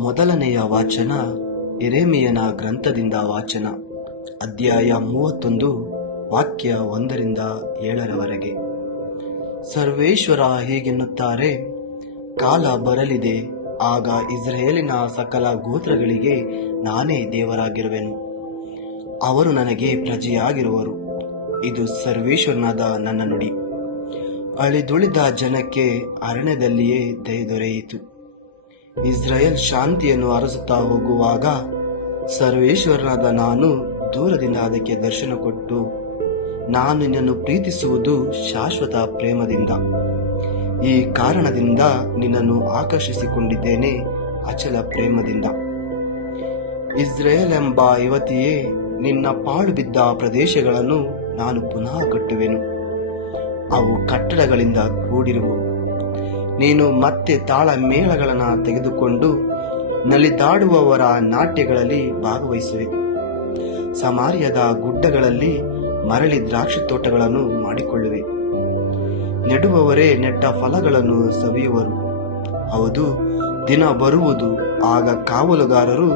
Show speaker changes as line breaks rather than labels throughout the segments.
ಮೊದಲನೆಯ ವಾಚನ ಎರೆಮಿಯನ ಗ್ರಂಥದಿಂದ ವಾಚನ. ಅಧ್ಯಾಯ ಮೂವತ್ತೊಂದು, ವಾಕ್ಯ ಒಂದರಿಂದ ಏಳರವರೆಗೆ. ಸರ್ವೇಶ್ವರ ಹೀಗೆನ್ನುತ್ತಾರೆ? ಕಾಲ ಬರಲಿದೆ, ಆಗ ಇಸ್ರೇಲಿನ ಸಕಲ ಗೋತ್ರಗಳಿಗೆ ನಾನೇ ದೇವರಾಗಿರುವೆನು. ಅವರು ನನಗೆ ಪ್ರಜೆಯಾಗಿರುವರು. ಇದು ಸರ್ವೇಶ್ವರನಾದ ನನ್ನ ನುಡಿ. ಅಳಿದುಳಿದ ಜನಕ್ಕೆ ಅರಣ್ಯದಲ್ಲಿಯೇ ದಯ ದೊರೆಯಿತು ಇಸ್ರಾಯೇಲ್ ಶಾಂತಿಯನ್ನು ಅರಸುತ್ತಾ ಹೋಗುವಾಗ ಸರ್ವೇಶ್ವರನಾದ ನಾನು ದೂರದಿಂದ ಅದಕ್ಕೆ ದರ್ಶನ ಕೊಟ್ಟು ನಾನು ನಿನ್ನನ್ನು ಪ್ರೀತಿಸುವುದು ಶಾಶ್ವತ ಪ್ರೇಮದಿಂದ. ಈ ಕಾರಣದಿಂದ ನಿನ್ನನ್ನು ಆಕರ್ಷಿಸಿಕೊಂಡಿದ್ದೇನೆ ಅಚಲ ಪ್ರೇಮದಿಂದ. ಇಸ್ರೇಲ್ ಎಂಬ ಯುವತಿಯೇ, ನಿನ್ನ ಪಾಳು ಬಿದ್ದ ಪ್ರದೇಶಗಳನ್ನು ನಾನು ಪುನಃ ಕಟ್ಟುವೆನು. ಅವು ಕಟ್ಟಡಗಳಿಂದ ಕೂಡಿರುವವು ನೀನು ಮತ್ತೆ ತಾಳ ಮೇಳಗಳನ್ನು ತೆಗೆದುಕೊಂಡು ನಲಿದಾಡುವವರ ನಾಟ್ಯಗಳಲ್ಲಿ ಭಾಗವಹಿಸುವೆ. ಸಮಾರ್ಯದ ಗುಡ್ಡಗಳಲ್ಲಿ ಮರಳಿ ದ್ರಾಕ್ಷಿ ತೋಟಗಳನ್ನು ಮಾಡಿಕೊಳ್ಳುವೆ. ನೆಡುವವರೇ ನೆಟ್ಟ ಫಲಗಳನ್ನು ಸವಿಯುವರು. ಹೌದು, ದಿನ ಬರುವುದು. ಆಗ ಕಾವಲುಗಾರರು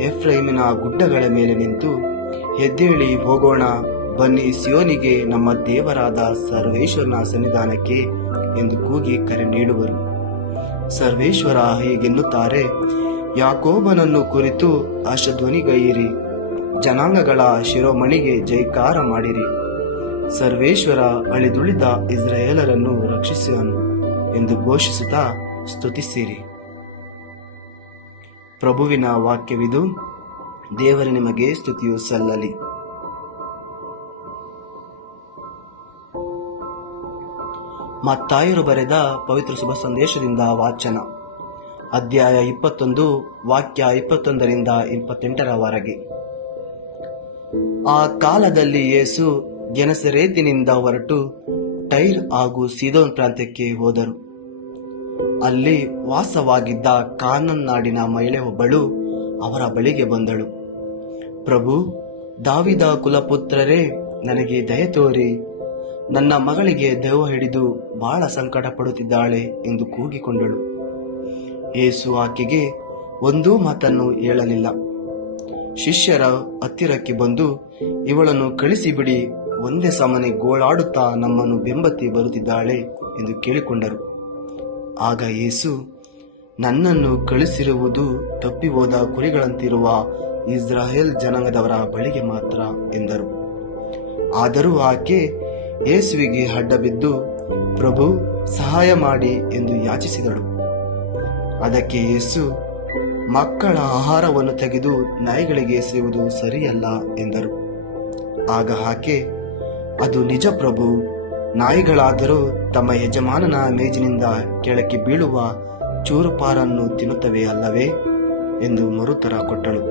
ಎಫ್ರೈಮಿನ ಗುಡ್ಡಗಳ ಮೇಲೆ ನಿಂತು, ಎದ್ದೇಳಿ ಹೋಗೋಣ, ಬನ್ನಿ ಸಿಯೋನಿಗೆ ನಮ್ಮ ದೇವರಾದ ಸರ್ವೇಶ್ವರನ ಸನ್ನಿಧಾನಕ್ಕೆ ಎಂದು ಕೂಗಿ ಕರೆ ನೀಡುವರು. ಸರ್ವೇಶ್ವರ ಹೀಗೆನ್ನುತ್ತಾರೆ, ಯಾಕೋಬನನ್ನು ಕುರಿತು ಅಶಧ್ವನಿಗೈಯಿರಿ ಜನಾಂಗಗಳ ಶಿರೋಮಣಿಗೆ ಜೈಕಾರ ಮಾಡಿರಿ. ಸರ್ವೇಶ್ವರ ಅಳಿದುಳಿದ ಇಸ್ರಾಯೇಲರನ್ನು ರಕ್ಷಿಸುವನು ಎಂದು ಘೋಷಿಸುತ್ತಾ ಸ್ತುತಿಸಿರಿ. ಪ್ರಭುವಿನ ವಾಕ್ಯವಿದು, ದೇವರ, ನಿಮಗೆ ಸ್ತುತಿಯು ಸಲ್ಲಲಿ. ಮತ್ತಾಯರು ಬರೆದ ಪವಿತ್ರ ಶುಭ ಸಂದೇಶದಿಂದ ವಾಚನ. ಅಧ್ಯಾಯ ಇಪ್ಪತ್ತೊಂದು, ವಾಕ್ಯ ಇಪ್ಪತ್ತೊಂದರಿಂದ ಇಪ್ಪತ್ತೆಂಟರವರೆಗೆ ಆ ಕಾಲದಲ್ಲಿ ಯೇಸು ಗೆನಸರೇತಿನಿಂದ ಹೊರಟು ಟೈರ್ ಹಾಗೂ ಸೀದೋನ್ ಪ್ರಾಂತ್ಯಕ್ಕೆ ಹೋದರು. ಅಲ್ಲಿ ವಾಸವಾಗಿದ್ದ ಕಾನನ್ ನಾಡಿನ ಮಹಿಳೆ ಒಬ್ಬಳು ಅವರ ಬಳಿಗೆ ಬಂದಳು. ಪ್ರಭು, ದಾವಿದ ಕುಲಪುತ್ರರೇ, ನನಗೆ ದಯ ತೋರಿ ನನ್ನ ಮಗಳಿಗೆ ದೆವ್ವ ಹಿಡಿದು ಬಹಳ ಸಂಕಟ ಪಡುತ್ತಿದ್ದಾಳೆ ಎಂದು ಕೂಗಿಕೊಂಡಳು. ಏಸು ಆಕೆಗೆ ಒಂದೂ ಮಾತನ್ನು ಹೇಳಲಿಲ್ಲ. ಶಿಷ್ಯರ ಹತ್ತಿರಕ್ಕೆ ಬಂದು, ಇವಳನ್ನು ಕಳಿಸಿಬಿಡಿ, ಒಂದೇ ಸಮನೆ ಗೋಳಾಡುತ್ತಾ ನಮ್ಮನ್ನು ಬೆಂಬತ್ತಿ ಬರುತ್ತಿದ್ದಾಳೆ ಎಂದು ಕೇಳಿಕೊಂಡರು. ಆಗ ಯೇಸು, ನನ್ನನ್ನು ಕಳಿಸಿರುವುದು ತಪ್ಪಿ ಹೋದ ಕುರಿಗಳಂತಿರುವ ಇಸ್ರಾಯೇಲ್ ಜನಾಂಗದವರ ಬಳಿಗೆ ಮಾತ್ರ ಎಂದರು. ಆದರೂ ಆಕೆ ಯೇಸುವಿಗೆ ಅಡ್ಡ ಬಿದ್ದು ಪ್ರಭು ಸಹಾಯ ಮಾಡಿ ಎಂದು ಯಾಚಿಸಿದಳು. ಅದಕ್ಕೆ ಯೇಸು, ಮಕ್ಕಳ ಆಹಾರವನ್ನು ತೆಗೆದು ನಾಯಿಗಳಿಗೆ ಎಸೆಯುವುದು ಸರಿಯಲ್ಲ ಎಂದರು. ಆಗ ಆಕೆ, ಅದು ನಿಜ ಪ್ರಭು, ನಾಯಿಗಳಾದರೂ ತಮ್ಮ ಯಜಮಾನನ ಮೇಜಿನಿಂದ ಕೆಳಕ್ಕೆ ಬೀಳುವ ಚೂರುಪಾರನ್ನು ತಿನ್ನುತ್ತವೆ ಅಲ್ಲವೇ ಎಂದು ಮರುತರ ಕೊಟ್ಟಳು.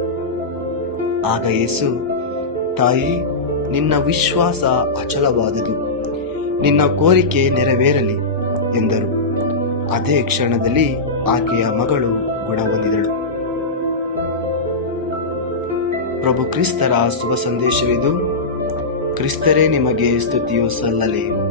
ಆಗ ಯೇಸು, ತಾಯಿ ನಿನ್ನ ವಿಶ್ವಾಸ ಅಚಲವಾದುದು. ನಿನ್ನ ಕೋರಿಕೆ ನೆರವೇರಲಿ ಎಂದರು. ಅದೇ ಕ್ಷಣದಲ್ಲಿ ಆಕೆಯ ಮಗಳು ಗುಣವೊಂದಿದಳು ಪ್ರಭು ಕ್ರಿಸ್ತರ ಶುಭ ಸಂದೇಶವಿದು, ಕ್ರಿಸ್ತರೇ ನಿಮಗೆ ಸ್ತುತಿಯು ಸಲ್ಲಲಿ.